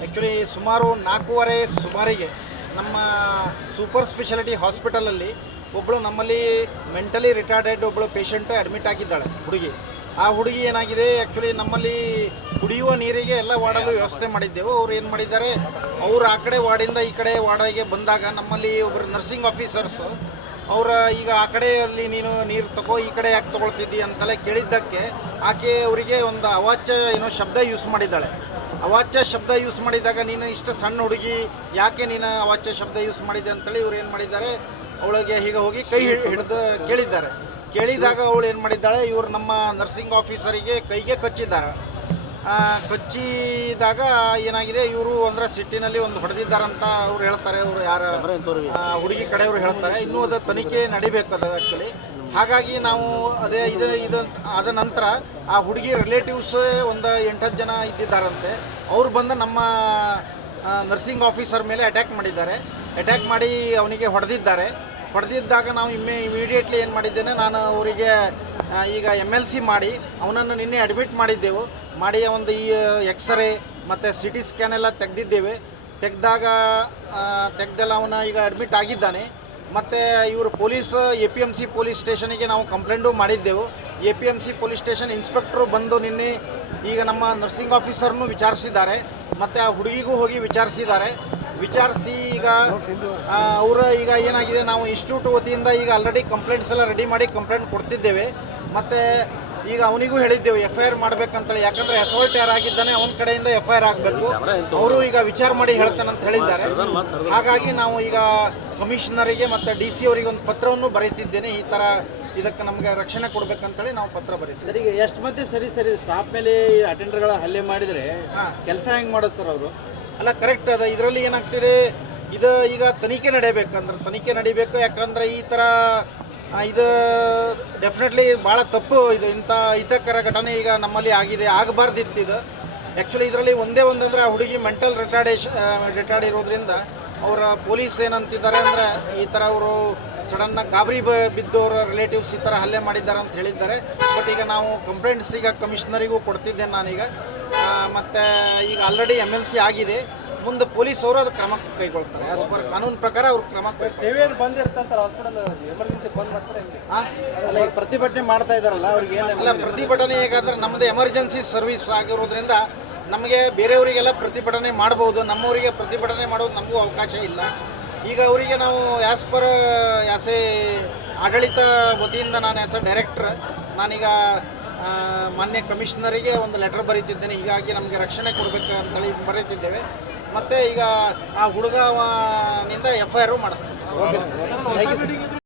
Actually ಸುಮಾರು 4:15 ಸುಮಾರಿಗೆ ನಮ್ಮ ಸೂಪರ್ ಸ್ಪೆಷಾಲಿಟಿ ಹಾಸ್ಪಿಟಲಲ್ಲಿ ಒಬ್ಬಳು ನಮ್ಮಲ್ಲಿ ಮೆಂಟಲಿ ರಿಟಾರ್ಡೆಡ್ ಒಬ್ಬಳು ಪೇಷಂಟ್ ಅಡ್ಮಿಟ್ ಆಗಿದ್ದಾಳೆ ಹುಡುಗಿ. ಆ ಹುಡುಗಿ ಏನಾಗಿದೆ, ಆ್ಯಕ್ಚುಲಿ ನಮ್ಮಲ್ಲಿ ಕುಡಿಯುವ ನೀರಿಗೆ ಎಲ್ಲ ವಾರ್ಡಲ್ಲೂ ವ್ಯವಸ್ಥೆ ಮಾಡಿದ್ದೆವು. ಅವ್ರು ಏನು ಮಾಡಿದ್ದಾರೆ, ಅವರು ಆ ಕಡೆ ವಾರ್ಡಿಂದ ಈ ಕಡೆ ವಾರ್ಡಿಗೆ ಬಂದಾಗ ನಮ್ಮಲ್ಲಿ ಒಬ್ಬರು ನರ್ಸಿಂಗ್ ಆಫೀಸರ್ಸು ಅವರ ಈಗ ಆ ಕಡೆಯಲ್ಲಿ ನೀನು ನೀರು ತಗೋ, ಈ ಕಡೆ ಯಾಕೆ ತೊಗೊಳ್ತಿದ್ದಿ ಅಂತಲೇ ಕೇಳಿದ್ದಕ್ಕೆ ಆಕೆ ಅವರಿಗೆ ಒಂದು ಅವಾಚ್ಯ ಶಬ್ದ ಯೂಸ್ ಮಾಡಿದ್ದಾಳೆ. ಅವಾಚ್ಯ ಶಬ್ದ ಯೂಸ್ ಮಾಡಿದಾಗ ನೀನು ಇಷ್ಟು ಸಣ್ಣ ಹುಡುಗಿ ಯಾಕೆ ನೀನು ಅವಾಚ್ಯ ಶಬ್ದ ಯೂಸ್ ಮಾಡಿದೆ ಅಂತೇಳಿ ಇವ್ರು ಏನು ಮಾಡಿದ್ದಾರೆ, ಅವಳಿಗೆ ಹೀಗೆ ಹೋಗಿ ಕೈ ಹಿಡಿದು ಕೇಳಿದ್ದಾರೆ. ಕೇಳಿದಾಗ ಅವಳು ಏನು ಮಾಡಿದ್ದಾಳೆ, ಇವರು ನಮ್ಮ ನರ್ಸಿಂಗ್ ಆಫೀಸರಿಗೆ ಕೈಗೆ ಕಚ್ಚಿದ್ದಾರೆ. ಕಚ್ಚಿದಾಗ ಏನಾಗಿದೆ, ಇವರು ಅಂದರೆ ಸಿಟ್ಟಿನಲ್ಲಿ ಒಂದು ಹೊಡೆದಿದ್ದಾರಂತ ಅವ್ರು ಹೇಳ್ತಾರೆ. ಅವರು ಯಾರು ಹುಡುಗಿ ಕಡೆಯವರು ಹೇಳ್ತಾರೆ. ಇನ್ನೂ ಅದು ತನಿಖೆ ನಡಿಬೇಕು ಅದು ಆ್ಯಕ್ಚುಲಿ. ಹಾಗಾಗಿ ನಾವು ಅದೇ ಇದು ಆದ ನಂತರ ಆ ಹುಡುಗಿ ರಿಲೇಟಿವ್ಸ್ ಒಂದು 8-10 ಜನ ಇದ್ದಿದ್ದಾರಂತೆ. ಅವರು ಬಂದು ನಮ್ಮ ನರ್ಸಿಂಗ್ ಆಫೀಸರ್ ಮೇಲೆ ಅಟ್ಯಾಕ್ ಮಾಡಿದ್ದಾರೆ. ಅಟ್ಯಾಕ್ ಮಾಡಿ ಅವನಿಗೆ ಹೊಡೆದಿದ್ದಾಗ ನಾವು ಇಮಿಡಿಯೇಟ್ಲಿ ಏನು ಮಾಡಿದ್ದೇನೆ, ನಾನು ಅವರಿಗೆ ಈಗ MLC ಮಾಡಿ ಅವನನ್ನು ನಿನ್ನೆ ಅಡ್ಮಿಟ್ ಮಾಡಿದ್ದೆವು. ಮಾಡಿ ಒಂದು ಈ ಎಕ್ಸ್ರೇ ಮತ್ತು CT ಸ್ಕ್ಯಾನ್ ಎಲ್ಲ ತೆಗೆದಿದ್ದೇವೆ. ತೆಗೆದೆಲ್ಲ ಅವನ ಈಗ ಅಡ್ಮಿಟ್ ಆಗಿದ್ದಾನೆ. ಮತ್ತು ಇವರು ಪೊಲೀಸ್ APMC ಪೊಲೀಸ್ ಸ್ಟೇಷನಿಗೆ ನಾವು ಕಂಪ್ಲೇಂಟು ಮಾಡಿದ್ದೆವು. APMC ಪೊಲೀಸ್ ಸ್ಟೇಷನ್ ಇನ್ಸ್ಪೆಕ್ಟ್ರು ಬಂದು ನಿನ್ನೆ ಈಗ ನಮ್ಮ ನರ್ಸಿಂಗ್ ಆಫೀಸರ್ನು ವಿಚಾರಿಸಿದ್ದಾರೆ ಮತ್ತು ಆ ಹುಡುಗಿಗೂ ಹೋಗಿ ವಿಚಾರಿಸಿ ಈಗ ಅವರ ಈಗ ಏನಾಗಿದೆ, ನಾವು ಇನ್ಸ್ಟಿಟ್ಯೂಟ್ ವತಿಯಿಂದ ಈಗ ಆಲ್ರೆಡಿ ಕಂಪ್ಲೇಂಟ್ಸ್ ಎಲ್ಲ ರೆಡಿ ಮಾಡಿ ಕಂಪ್ಲೇಂಟ್ ಕೊಡ್ತಿದ್ದೇವೆ. ಮತ್ತು ಈಗ ಅವನಿಗೂ ಹೇಳಿದ್ದೆವು FIR ಮಾಡಬೇಕಂತೇಳಿ. ಯಾಕಂದರೆ ಅಸಾಲ್ಟ್ ಯಾರಾಗಿದ್ದಾನೆ ಅವನ ಕಡೆಯಿಂದ FIR ಆಗಬೇಕು. ಅವರು ಈಗ ವಿಚಾರ ಮಾಡಿ ಹೇಳ್ತಾನಂತ ಹೇಳಿದ್ದಾರೆ. ಹಾಗಾಗಿ ನಾವು ಈಗ ಕಮಿಷನರಿಗೆ ಮತ್ತು DC ಅವರಿಗೆ ಒಂದು ಪತ್ರವನ್ನು ಬರೀತಿದ್ದೇನೆ. ಈ ಥರ ಇದಕ್ಕೆ ನಮಗೆ ರಕ್ಷಣೆ ಕೊಡಬೇಕಂತೇಳಿ ನಾವು ಪತ್ರ ಬರೀತೀವಿ. ಸರ್, ಈಗ ಎಷ್ಟು ಮಂದಿ ಸರಿ ಸ್ಟಾಫ್ ಮೇಲೆ ಅಟೆಂಡರ್ಗಳ ಹಲ್ಲೆ ಮಾಡಿದರೆ ಕೆಲಸ ಹೆಂಗೆ ಮಾಡೋದು ಸರ್ ಅವರು? ಅಲ್ಲ, ಕರೆಕ್ಟ್ ಅದ. ಇದರಲ್ಲಿ ಏನಾಗ್ತಿದೆ, ಇದು ಈಗ ತನಿಖೆ ನಡಿಬೇಕು. ಯಾಕಂದರೆ ಈ ಥರ ಇದು ಡೆಫಿನೆಟ್ಲಿ ಭಾಳ ತಪ್ಪು. ಇದು ಇಂಥ ಹಿತಕರ ಘಟನೆ ಈಗ ನಮ್ಮಲ್ಲಿ ಆಗಬಾರ್ದಿತ್ತು ಇದು. ಆ್ಯಕ್ಚುಲಿ ಇದರಲ್ಲಿ ಒಂದಂದರೆ ಆ ಹುಡುಗಿ ಮೆಂಟಲ್ ರಿಟಾರ್ಡ್ ಇರೋದ್ರಿಂದ ಅವರ ಪೊಲೀಸ್ ಏನಂತಿದ್ದಾರೆ ಅಂದರೆ, ಈ ಥರ ಅವರು ಸಡನ್ನಾಗಿ ಗಾಬರಿ ಬಿದ್ದು ಅವರ ರಿಲೇಟಿವ್ಸ್ ಈ ಥರ ಹಲ್ಲೆ ಮಾಡಿದ್ದಾರೆ ಅಂತ ಹೇಳಿದ್ದಾರೆ. ಬಟ್ ಈಗ ನಾವು ಕಂಪ್ಲೇಂಟ್ಸ್ ಈಗ ಕಮಿಷನರಿಗೂ ಕೊಡ್ತಿದ್ದೇನೆ ನಾನೀಗ. ಮತ್ತು ಈಗ ಆಲ್ರೆಡಿ MLC ಆಗಿದೆ. ಮುಂದೆ ಪೊಲೀಸ್ ಅವರು ಅದು ಕ್ರಮ ಕೈಗೊಳ್ತಾರೆ. ಆಸ್ ಪರ್ ಕಾನೂನು ಪ್ರಕಾರ ಅವ್ರು ಕ್ರಮ ಪ್ರತಿಭಟನೆ ಮಾಡ್ತಾ ಇದ್ದಾರಲ್ಲ ಅವ್ರಿಗೆ ಅಲ್ಲ, ಪ್ರತಿಭಟನೆ ಹೇಗಾದ್ರೆ ನಮ್ಮದು ಎಮರ್ಜೆನ್ಸಿ ಸರ್ವಿಸ್ ಆಗಿರೋದ್ರಿಂದ ನಮಗೆ ಬೇರೆಯವರಿಗೆಲ್ಲ ಪ್ರತಿಭಟನೆ ಮಾಡ್ಬೋದು, ನಮ್ಮವರಿಗೆ ಪ್ರತಿಭಟನೆ ಮಾಡೋದು ನಮಗೂ ಅವಕಾಶ ಇಲ್ಲ. ಈಗ ಅವರಿಗೆ ನಾವು ಆ್ಯಸ್ ಎ ಆಡಳಿತ ವತಿಯಿಂದ ನಾನು ಆ್ಯಸ್ ಎ ಡೈರೆಕ್ಟ್ರ್ ನಾನೀಗ ಮಾನ್ಯ ಕಮಿಷನರಿಗೆ ಒಂದು ಲೆಟರ್ ಬರೀತಿದ್ದೇನೆ. ಹೀಗಾಗಿ ನಮಗೆ ರಕ್ಷಣೆ ಕೊಡಬೇಕು ಅಂತೇಳಿ ಬರೀತಿದ್ದೇವೆ. ಮತ್ತು ಈಗ ಆ ಹುಡುಗನಿಂದ FIR ಮಾಡಿಸ್ತೀವಿ. ಓಕೆ.